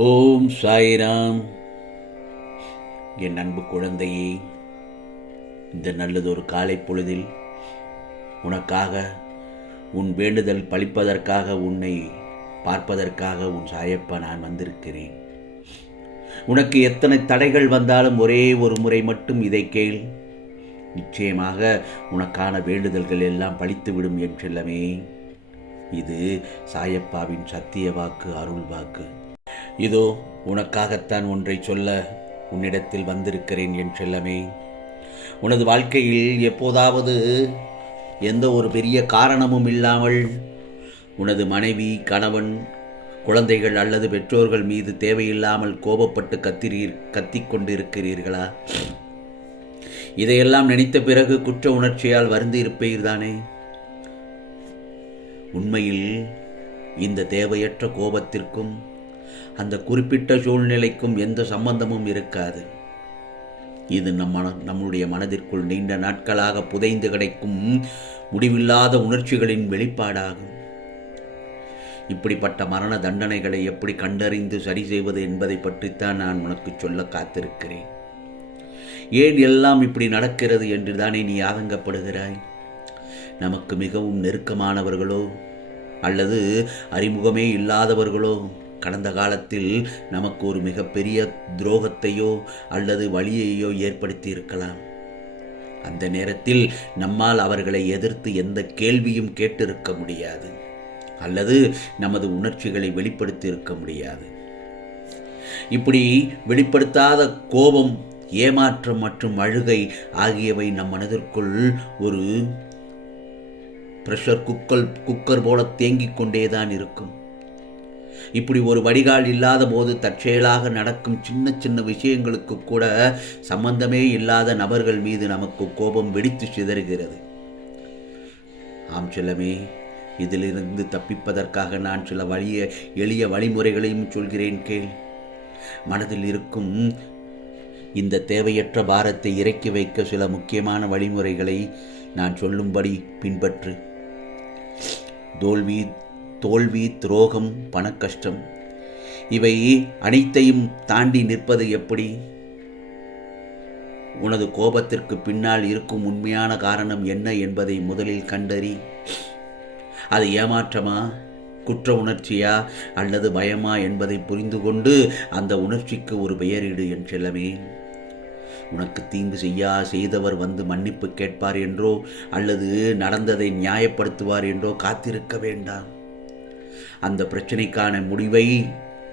ஓம் சாய்ராம். என் அன்பு குழந்தையே, இந்த நல்லதொரு காலை பொழுதில் உனக்காக உன் வேண்டுதல் பலிப்பதற்காக, உன்னை பார்ப்பதற்காக உன் சாயப்பா நான் வந்திருக்கிறேன். உனக்கு எத்தனை தடைகள் வந்தாலும் ஒரே ஒரு முறை மட்டும் இதை கேள். நிச்சயமாக உனக்கான வேண்டுதல்கள் எல்லாம் பலித்துவிடும் என் செல்லமே. இது சாயப்பாவின் சத்திய வாக்கு, அருள் வாக்கு. இதோ உனக்காகத்தான் ஒன்றை சொல்ல உன்னிடத்தில் வந்திருக்கிறேன் என் செல்லமே. உனது வாழ்க்கையில் எப்போதாவது எந்த ஒரு பெரிய காரணமும் இல்லாமல் உனது மனைவி, கணவன், குழந்தைகள் அல்லது பெற்றோர்கள் மீது தேவையில்லாமல் கோபப்பட்டு கத்திக்கொண்டிருக்கிறீர்களா? இதையெல்லாம் நினைத்த பிறகு குற்ற உணர்ச்சியால் வருந்தி இருப்பீர்தானே? உண்மையில் இந்த தேவையற்ற கோபத்திற்கும் அந்த குறிப்பிட்ட சூழ்நிலைக்கும் எந்த சம்பந்தமும் இருக்காது. இது நம்முடைய மனதிற்குள் நீண்ட நாட்களாக புதைந்து கிடைக்கும் முடிவில்லாத உணர்ச்சிகளின் வெளிப்பாடாகும். இப்படிப்பட்ட மரண தண்டனைகளை எப்படி கண்டறிந்து சரி செய்வது என்பதை பற்றித்தான் நான் உனக்கு சொல்ல காத்திருக்கிறேன். ஏன் எல்லாம் இப்படி நடக்கிறது என்று தானே நீ ஆதங்கப்படுகிறாய்? நமக்கு மிகவும் நெருக்கமானவர்களோ அல்லது அறிமுகமே இல்லாதவர்களோ கடந்த காலத்தில் நமக்கு ஒரு மிகப்பெரிய துரோகத்தையோ அல்லது வலியையோ ஏற்படுத்தி இருக்கலாம். அந்த நேரத்தில் நம்மால் அவர்களை எதிர்த்து எந்த கேள்வியும் கேட்டிருக்க முடியாது, அல்லது நமது உணர்ச்சிகளை வெளிப்படுத்தி இருக்க முடியாது. இப்படி வெளிப்படுத்தாத கோபம், ஏமாற்றம் மற்றும் அழுகை ஆகியவை நம் மனதிற்குள் ஒரு பிரஷர் குக்கர் போல தேங்கிக் கொண்டேதான் இருக்கும். இப்படி ஒரு வடிகால் இல்லாத போது தற்செயலாக நடக்கும் சின்ன சின்ன விஷயங்களுக்கு கூட சம்பந்தமே இல்லாத நபர்கள் மீது நமக்கு கோபம் வெடித்து சிதறுகிறது. ஆம் செல்லமே, இதிலிருந்து தப்பிப்பதற்காக நான் சில எளிய வழிமுறைகளையும் சொல்கிறேன் கேள். மனதில் இருக்கும் இந்த தேவையற்ற பாரத்தை இறக்கி வைக்க சில முக்கியமான வழிமுறைகளை நான் சொல்லும்படி பின்பற்று. தோல்வி, துரோகம், பணக்கஷ்டம், இவை அனைத்தையும் தாண்டி நிற்பது எப்படி? உனது கோபத்திற்கு பின்னால் இருக்கும் உண்மையான காரணம் என்ன என்பதை முதலில் கண்டறி. அது ஏமாற்றமா, குற்ற உணர்ச்சியா அல்லது பயமா என்பதை புரிந்து கொண்டு அந்த உணர்ச்சிக்கு ஒரு பெயரிடு என் செல்லமே. உனக்கு தீங்கு செய்தவர் வந்து மன்னிப்பு கேட்பார் என்றோ அல்லது நடந்ததை நியாயப்படுத்துவார் என்றோ காத்திருக்க வேண்டாம். அந்த பிரச்சனைக்கான முடிவை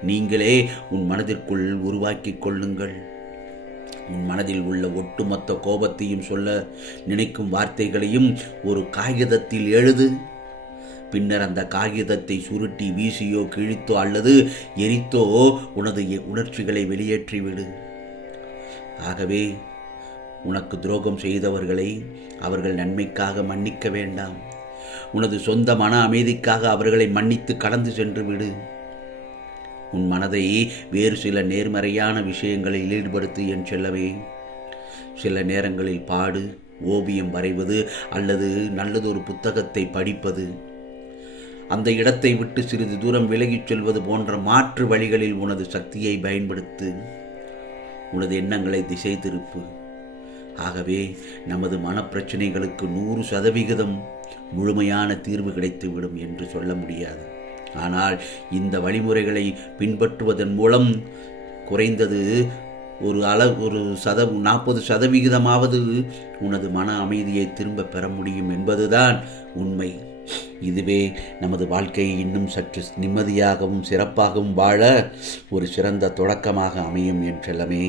நீங்களே உன் மனதிற்குள் உருவாக்கி கொள்ளுங்கள். உன் மனதில் உள்ள ஒட்டுமொத்த கோபத்தையும் சொல்ல நினைக்கும் வார்த்தைகளையும் ஒரு காகிதத்தில் எழுது. பின்னர் அந்த காகிதத்தை சுருட்டி வீசியோ கிழித்தோ அல்லது எரித்தோ உனது உணர்ச்சிகளை வெளியேற்றிவிடு. ஆகவே உனக்கு துரோகம் செய்தவர்களை அவர்கள் நன்மைக்காக மன்னிக்க வேண்டாம். உனது சொந்த மன அமைதிக்காக அவர்களை மன்னித்து கடந்து சென்று விடு. உன் மனதை வேறு சில நேர்மறையான விஷயங்களில் ஈடுபடுத்து என் செல்லவே. சில நேரங்களில் பாடு, ஓவியம் வரைவது அல்லது நல்லதொரு புத்தகத்தை படிப்பது, அந்த இடத்தை விட்டு சிறிது தூரம் விலகிச் செல்வது போன்ற மாற்று வழிகளில் உனது சக்தியை பயன்படுத்து. உனது எண்ணங்களை திசை திருப்பு. ஆகவே நமது மனப்பிரச்சனைகளுக்கு 100% முழுமையான தீர்வு கிடைத்துவிடும் என்று சொல்ல முடியாது. ஆனால் இந்த வழிமுறைகளை பின்பற்றுவதன் மூலம் குறைந்தது ஒரு 40% உனது மன அமைதியை திரும்ப பெற முடியும் என்பதுதான் உண்மை. இதுவே நமது வாழ்க்கையை இன்னும் சற்று நிம்மதியாகவும் சிறப்பாகவும் வாழ ஒரு சிறந்த தொடக்கமாக அமையும் என் செல்லமே.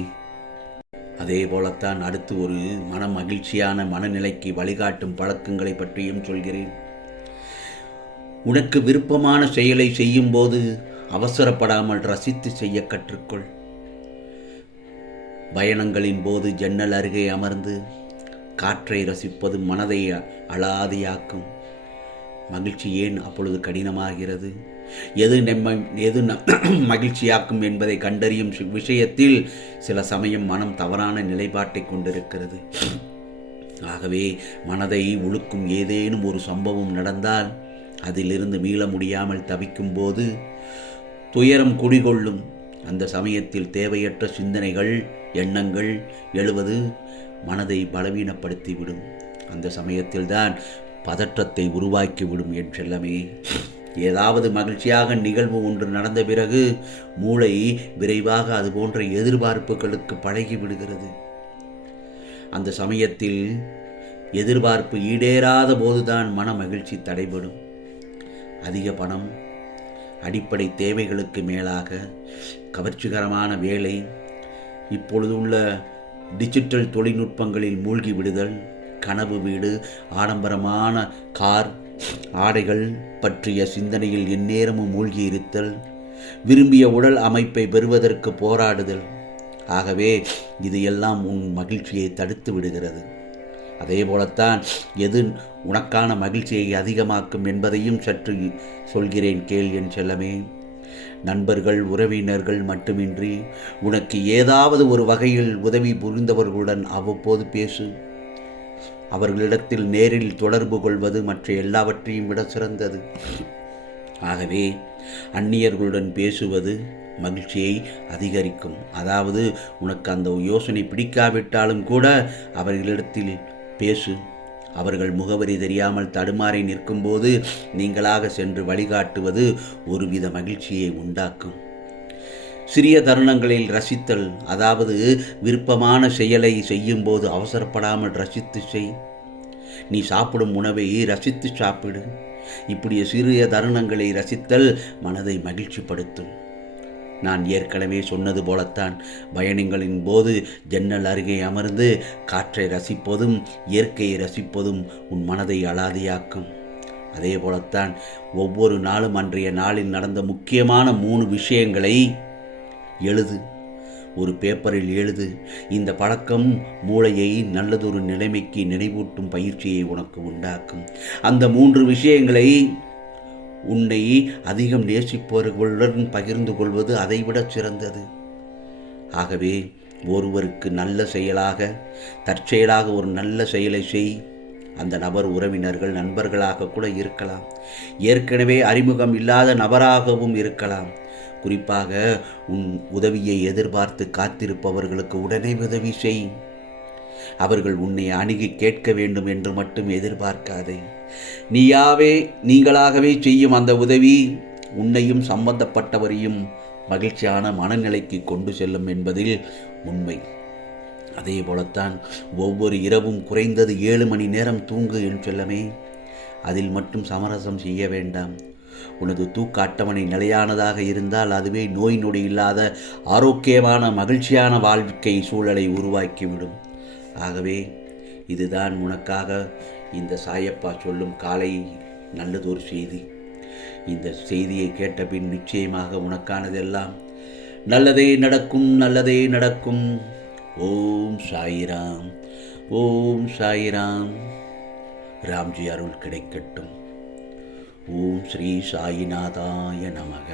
அதே போலத்தான் அடுத்து ஒரு மகிழ்ச்சியான மனநிலைக்கு வழிகாட்டும் பழக்கங்களை பற்றியும் சொல்கிறேன். உனக்கு விருப்பமான செயலை செய்யும் போது அவசரப்படாமல் ரசித்து செய்ய கற்றுக்கொள். பயணங்களின் போது ஜன்னல் அருகே அமர்ந்து காற்றை ரசிப்பது மனதை அலாதியாக்கும். மகிழ்ச்சி ஏன் அப்பொழுது கடினமாகிறது? எது மகிழ்ச்சியாக்கும் என்பதை கண்டறியும் விஷயத்தில் சில சமயம் மனம் தவறான நிலைப்பாட்டை கொண்டிருக்கிறது. ஆகவே மனதை உழுக்கும் ஏதேனும் ஒரு சம்பவம் நடந்தால் அதிலிருந்து மீள முடியாமல் தவிக்கும் போது துயரம் குடிகொள்ளும். அந்த சமயத்தில் தேவையற்ற சிந்தனைகள், எண்ணங்கள் எழுவது மனதை பலவீனப்படுத்திவிடும். அந்த சமயத்தில்தான் பதற்றத்தை உருவாக்கிவிடும். என் செல்லமே, ஏதாவது மகிழ்ச்சியாக நிகழ்வு ஒன்று நடந்த பிறகு மூளை விரைவாக அது போன்ற எதிர்பார்ப்புகளுக்கு பழகிவிடுகிறது. அந்த சமயத்தில் எதிர்பார்ப்பு ஈடேறாத போதுதான் மன மகிழ்ச்சி தடைபடும். அதிக பணம், அடிப்படை தேவைகளுக்கு மேலாக கவர்ச்சிகரமான வேலை, இப்பொழுது உள்ள டிஜிட்டல் தொழில்நுட்பங்களில் மூழ்கி விடுதல், கனவு வீடு, ஆடம்பரமான கார், ஆடைகள் பற்றிய சிந்தனையில் எந்நேரமும் மூழ்கி இருத்தல், விரும்பிய உடல் அமைப்பை பெறுவதற்கு போராடுதல். ஆகவே இது எல்லாம் உன் மகிழ்ச்சியை தடுத்து விடுகிறது. அதே போலத்தான் எது உனக்கான மகிழ்ச்சியை அதிகமாக்கும் என்பதையும் சற்று சொல்கிறேன் கேள் என் செல்லமே. நண்பர்கள், உறவினர்கள் மட்டுமின்றி உனக்கு ஏதாவது ஒரு வகையில் உதவி புரிந்தவர்களுடன் அவ்வப்போது பேசு. அவர்களிடத்தில் நேரில் தொடர்பு கொள்வது மற்ற எல்லாவற்றையும் விட சிறந்தது. ஆகவே அந்நியர்களுடன் பேசுவது மகிழ்ச்சியை அதிகரிக்கும். அதாவது உனக்கு அந்த யோசனை பிடிக்காவிட்டாலும் கூட அவர்களிடத்தில் பேசு. அவர்கள் முகவரி தெரியாமல் தடுமாறி நிற்கும்போது நீங்களாக சென்று வழிகாட்டுவது ஒருவித மகிழ்ச்சியை உண்டாக்கும். சிறிய தருணங்களில் ரசித்தல், அதாவது விருப்பமான செயலை செய்யும்போது அவசரப்படாமல் ரசித்து செய். நீ சாப்பிடும் உணவை ரசித்து சாப்பிடு. இப்படி சிறிய தருணங்களை ரசித்தல் மனதை மகிழ்ச்சிப்படுத்தும். நான் ஏற்கனவே சொன்னது போலத்தான் பயணங்களின் போது ஜன்னல் அருகே அமர்ந்து காற்றை ரசிப்பதும் இயற்கையை ரசிப்பதும் உன் மனதை அலாதியாக்கும். அதே போலத்தான் ஒவ்வொரு நாளும் அன்றைய நாளில் நடந்த முக்கியமான 3 விஷயங்களை எழுது. ஒரு பேப்பரில் எழுது. இந்த பழக்கம் மூளையை நல்லதொரு நிலைமைக்கு நினைவூட்டும் பயிற்சியை உனக்கு உண்டாக்கும். அந்த 3 விஷயங்களை உன்னை அதிகம் நேசிப்பவர்களுடன் பகிர்ந்து கொள்வது அதைவிட சிறந்தது. ஆகவே ஒருவருக்கு நல்ல செயலாக, தற்செயலாக ஒரு நல்ல செயலை செய். அந்த நபர் உறவினர்கள், நண்பர்களாக கூட இருக்கலாம். ஏற்கனவே அறிமுகம் இல்லாத நபராகவும் இருக்கலாம். குறிப்பாக உன் உதவியை எதிர்பார்த்து காத்திருப்பவர்களுக்கு உடனே உதவி செய். அவர்கள் உன்னை அணுகி கேட்க வேண்டும் என்று மட்டும் எதிர்பார்க்காதே. நீங்களாகவே செய்யும் அந்த உதவி உன்னையும் சம்பந்தப்பட்டவரையும் மகிழ்ச்சியான மனநிலைக்கு கொண்டு செல்லும் என்பதில் உண்மை. அதே போலத்தான் ஒவ்வொரு இரவும் குறைந்தது 7 மணி நேரம் தூங்கு என் செல்லமே. அதில் மட்டும் சமரசம் செய்ய வேண்டாம். உனது தூக்க அட்டவணை நிலையானதாக இருந்தால் அதுவே நோய் நொடி இல்லாத ஆரோக்கியமான மகிழ்ச்சியான வாழ்க்கை சூழலை உருவாக்கிவிடும். ஆகவே இதுதான் உனக்காக இந்த சாயப்பா சொல்லும் காலை நல்லதொரு செய்தி. இந்த செய்தியை கேட்ட பின் நிச்சயமாக உனக்கானதெல்லாம் நல்லதே நடக்கும், நல்லதே நடக்கும். ஓம் சாயிராம், ஓம் சாயிராம். ராம்ஜி அருள் கிடைக்கட்டும். ஓம் ஸ்ரீ சாயிநாதாய நமக.